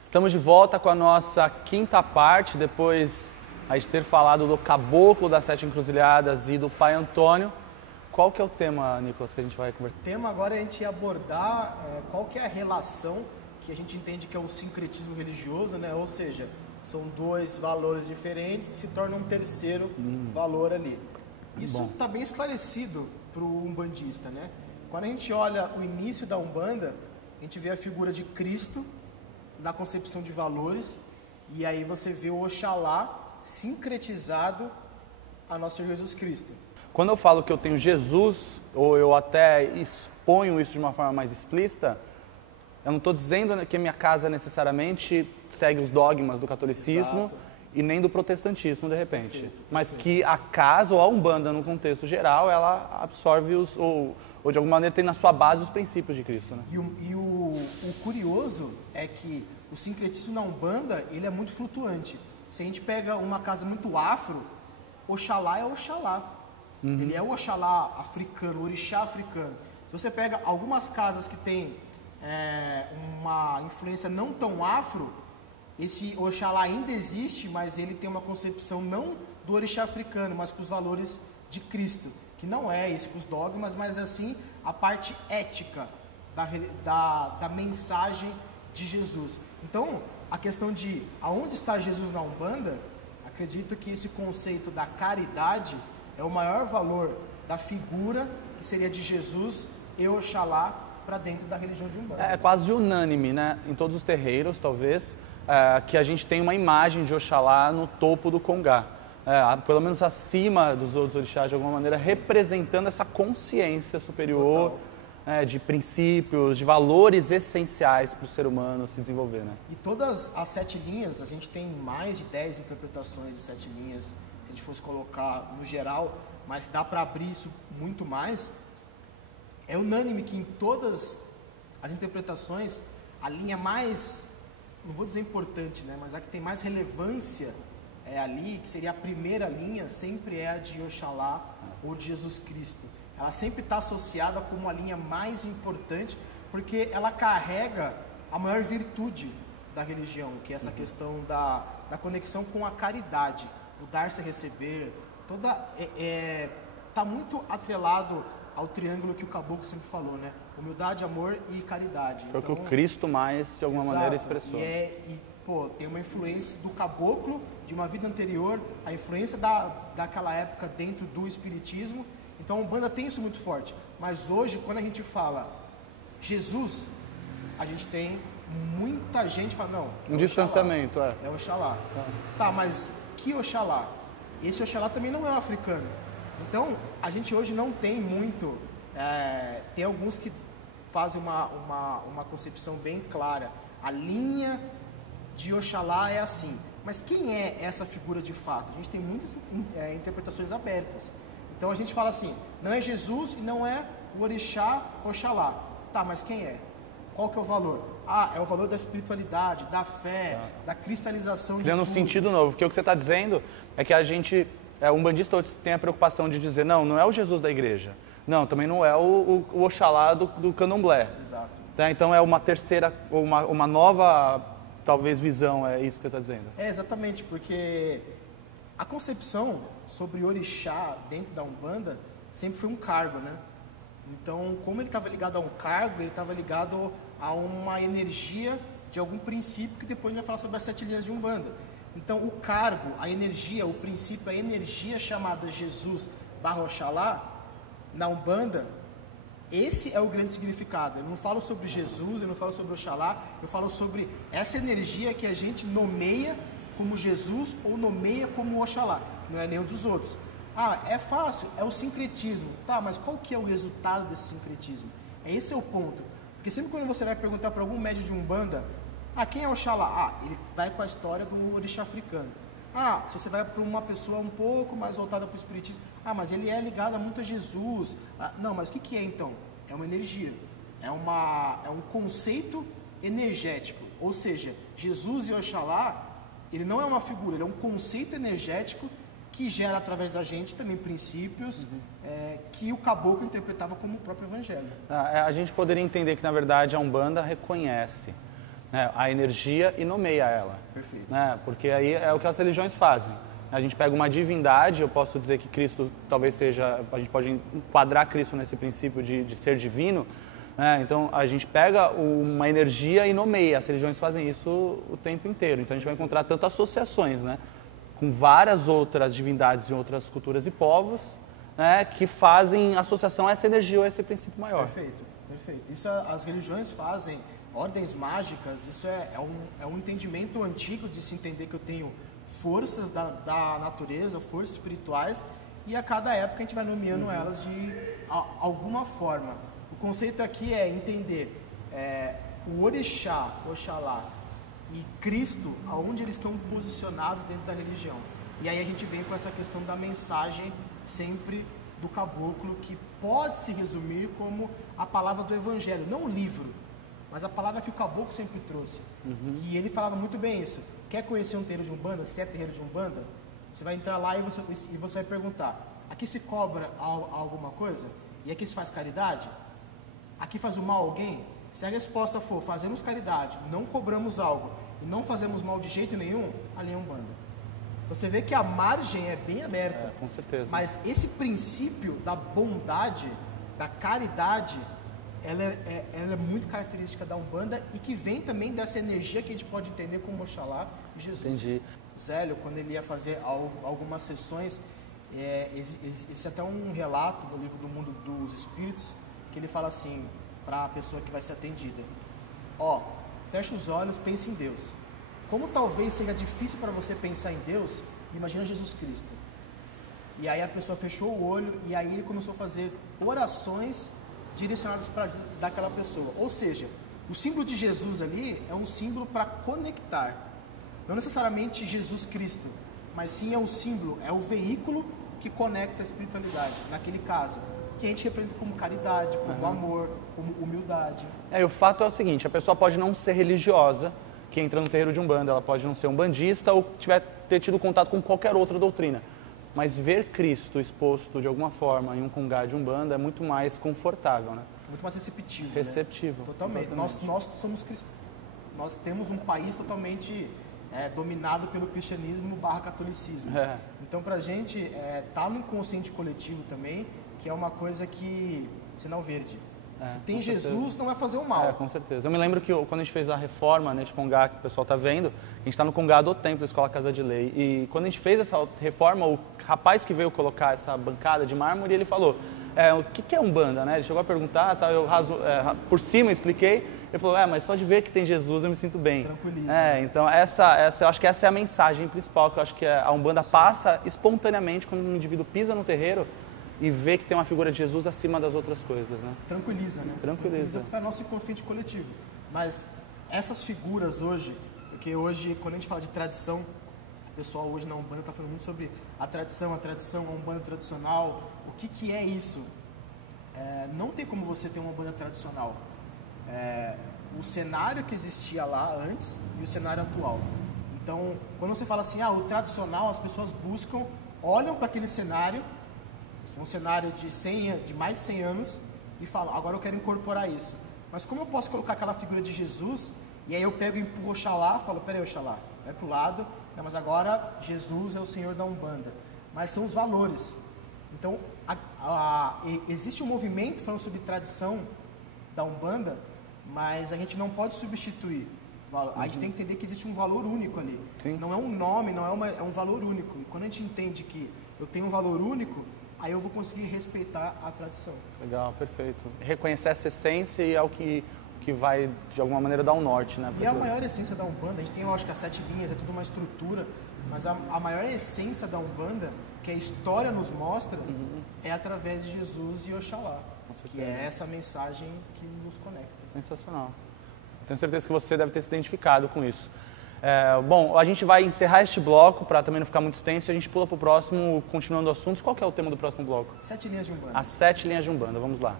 Estamos de volta com a nossa quinta parte, depois de ter falado do Caboclo das Sete Encruzilhadas e do Pai Antônio. Qual que é o tema, Nicolas, que a gente vai conversar? O tema agora é a gente abordar qual que é a relação que a gente entende que é o sincretismo religioso, né? Ou seja, são dois valores diferentes que se tornam um terceiro valor ali. Isso está bem esclarecido para o umbandista, né? Quando a gente olha o início da Umbanda, a gente vê a figura de Cristo na concepção de valores, e aí você vê o Oxalá sincretizado a nosso Jesus Cristo. Quando eu falo que eu tenho Jesus, ou eu até exponho isso de uma forma mais explícita, eu não estou dizendo que a minha casa necessariamente segue os dogmas do catolicismo. Exato. E nem do protestantismo, de repente. Perfeito. Mas que a casa ou a Umbanda, no contexto geral, ela absorve ou de alguma maneira tem na sua base os princípios de Cristo, né? E o curioso é que o sincretismo na Umbanda, ele é muito flutuante. Se a gente pega uma casa muito afro, Oxalá é Oxalá. Ele é o Oxalá africano, o orixá africano. Se você pega algumas casas que tem uma influência não tão afro, esse Oxalá ainda existe, mas ele tem uma concepção não do orixá africano, mas com os valores de Cristo, que não é esse com os dogmas, mas assim a parte ética da mensagem de Jesus. Então, a questão de aonde está Jesus na Umbanda, acredito que esse conceito da caridade é o maior valor da figura que seria de Jesus e Oxalá para dentro da religião de Umbanda. É quase unânime, né? Em todos os terreiros, talvez, que a gente tem uma imagem de Oxalá no topo do congá. Pelo menos acima dos outros orixás, de alguma maneira, representando essa consciência superior, de princípios, de valores essenciais para o ser humano se desenvolver, né? E todas as 7 linhas, a gente tem mais de 10 interpretações de 7 linhas, se a gente fosse colocar no geral, mas dá para abrir isso muito mais. É unânime que em todas as interpretações, a linha mais, não vou dizer importante, né, mas a que tem mais relevância ali, que seria a primeira linha, sempre é a de Oxalá ou de Jesus Cristo. Ela sempre está associada como a linha mais importante, porque ela carrega a maior virtude da religião, que é essa questão da conexão com a caridade, o dar-se a receber, está muito atrelado ao triângulo que o Caboclo sempre falou, né? Humildade, amor e caridade. Foi o que o Cristo mais, de alguma maneira, expressou. Tem uma influência do Caboclo, de uma vida anterior, a influência daquela época dentro do espiritismo. Então, a Umbanda tem isso muito forte. Mas hoje, quando a gente fala Jesus, a gente tem muita gente que fala, não, um distanciamento, Oxalá, é Oxalá. Tá, mas que Oxalá? Esse Oxalá também não é africano. Então, a gente hoje não tem muito... tem alguns que fazem uma concepção bem clara. A linha de Oxalá é assim. Mas quem é essa figura de fato? A gente tem muitas interpretações abertas. Então, a gente fala assim, não é Jesus e não é o orixá Oxalá. Tá, mas quem é? Qual que é o valor? É o valor da espiritualidade, da fé, da cristalização de tudo. Criando um sentido novo. Porque o que você está dizendo é que a gente... o umbandista tem a preocupação de dizer, não é o Jesus da igreja. Não, também não é o Oxalá do candomblé. Exato. Tá? Então é uma terceira, uma nova, talvez, visão, é isso que você está dizendo. Exatamente, porque a concepção sobre orixá dentro da Umbanda sempre foi um cargo, né? Então, como ele estava ligado a um cargo, ele estava ligado a uma energia de algum princípio, que depois a gente vai falar sobre as 7 linhas de Umbanda. Então, o cargo, a energia, o princípio, a energia chamada Jesus / Oxalá, na Umbanda, esse é o grande significado. Eu não falo sobre Jesus, eu não falo sobre Oxalá, eu falo sobre essa energia que a gente nomeia como Jesus ou nomeia como Oxalá, que não é nenhum dos outros. É fácil, é o sincretismo. Tá, mas qual que é o resultado desse sincretismo? Esse é o ponto. Porque sempre quando você vai perguntar para algum médium de Umbanda, quem é Oxalá? Ele vai com a história do orixá africano. Se você vai para uma pessoa um pouco mais voltada para o espiritismo, mas ele é ligado muito a Jesus. Não, mas o que é então? É uma energia. É um conceito energético. Ou seja, Jesus e Oxalá, ele não é uma figura, ele é um conceito energético que gera através da gente também princípios que o caboclo interpretava como o próprio evangelho. A gente poderia entender que, na verdade, a Umbanda reconhece, né, a energia e nomeia ela. Perfeito. Né? Porque aí é o que as religiões fazem. A gente pega uma divindade, eu posso dizer que Cristo talvez seja, a gente pode enquadrar Cristo nesse princípio de ser divino, né? Então a gente pega uma energia e nomeia, as religiões fazem isso o tempo inteiro, então a gente vai encontrar tanto associações, né, com várias outras divindades em outras culturas e povos, né, que fazem associação a essa energia ou a esse princípio maior. Perfeito, perfeito. Isso as religiões fazem, ordens mágicas, isso é um entendimento antigo de se entender que eu tenho forças da natureza, forças espirituais, e a cada época a gente vai nomeando elas de alguma forma. O conceito aqui é entender o Orixá, Oxalá e Cristo, aonde eles estão posicionados dentro da religião. E aí a gente vem com essa questão da mensagem sempre do caboclo, que pode se resumir como a palavra do evangelho, não o livro, mas a palavra que o caboclo sempre trouxe. E ele falava muito bem isso. Quer conhecer um terreiro de Umbanda, se é terreiro de Umbanda? Você vai entrar lá e você vai perguntar: aqui se cobra alguma coisa? E aqui se faz caridade? Aqui faz o mal a alguém? Se a resposta for: fazemos caridade, não cobramos algo e não fazemos mal de jeito nenhum, ali é Umbanda. Você vê que a margem é bem aberta. Com certeza. Mas esse princípio da bondade, da caridade, ela é muito característica da Umbanda e que vem também dessa energia que a gente pode entender como Oxalá e Jesus. Entendi. Zélio, quando ele ia fazer algumas sessões, existe até um relato do livro do Mundo dos Espíritos, que ele fala assim para a pessoa que vai ser atendida: ó, fecha os olhos, pense em Deus. Como talvez seja difícil para você pensar em Deus, imagina Jesus Cristo. E aí a pessoa fechou o olho e aí ele começou a fazer orações direcionadas para daquela pessoa. Ou seja, o símbolo de Jesus ali é um símbolo para conectar. Não necessariamente Jesus Cristo, mas sim é um símbolo, é o veículo que conecta a espiritualidade. Naquele caso, que a gente representa como caridade, como amor, como humildade. E o fato é o seguinte: a pessoa pode não ser religiosa, que entra no terreiro de Umbanda, ela pode não ser umbandista ou ter tido contato com qualquer outra doutrina. Mas ver Cristo exposto de alguma forma em um congá de Umbanda é muito mais confortável, né? Muito mais receptivo. Receptivo. Né? Totalmente. Nós somos cristãos. Nós temos um país totalmente dominado pelo cristianismo / catolicismo. Então, pra gente, tá no inconsciente coletivo também, que é uma coisa que, sinal verde. Se tem Jesus, não vai fazer o mal. Com certeza. Eu me lembro que quando a gente fez a reforma neste congá que o pessoal está vendo, a gente está no congá do Templo Escola Casa de Lei. E quando a gente fez essa reforma, o rapaz que veio colocar essa bancada de mármore, ele falou: o que é Umbanda, né? Ele chegou a perguntar, tá, eu por cima expliquei. Ele falou: mas só de ver que tem Jesus eu me sinto bem. Tranquiliza. Então eu acho que essa é a mensagem principal, que eu acho que a Umbanda passa espontaneamente quando um indivíduo pisa no terreiro e ver que tem uma figura de Jesus acima das outras coisas, né? Tranquiliza, né? Tranquiliza. É nosso inconsciente coletivo. Mas essas figuras hoje, porque hoje, quando a gente fala de tradição, o pessoal hoje na Umbanda está falando muito sobre a tradição, a Umbanda tradicional. O que é isso? Não tem como você ter uma Umbanda tradicional. O cenário que existia lá antes e o cenário atual. Então, quando você fala assim, o tradicional, as pessoas buscam, olham para aquele cenário, um cenário de mais de 100 anos, e falam: agora eu quero incorporar isso. Mas como eu posso colocar aquela figura de Jesus, e aí eu pego e empurro Oxalá, falo: peraí, Oxalá, vai pro lado, não, mas agora Jesus é o Senhor da Umbanda. Mas são os valores. Então, existe um movimento falando sobre tradição da Umbanda, mas a gente não pode substituir. A gente tem que entender que existe um valor único ali. Sim. Não é um nome, é um valor único. E quando a gente entende que eu tenho um valor único, aí eu vou conseguir respeitar a tradição. Legal, perfeito. Reconhecer essa essência e é o que vai, de alguma maneira, dar um norte, né? E a maior essência da Umbanda, a gente tem, eu acho que as 7 linhas, é tudo uma estrutura, mas a maior essência da Umbanda, que a história nos mostra, é através de Jesus e Oxalá, que é essa mensagem que nos conecta. Sensacional. Tenho certeza que você deve ter se identificado com isso. Bom, a gente vai encerrar este bloco para também não ficar muito extenso e a gente pula para o próximo, continuando assuntos. Qual que é o tema do próximo bloco? 7 linhas de Umbanda. As 7 linhas de Umbanda, vamos lá.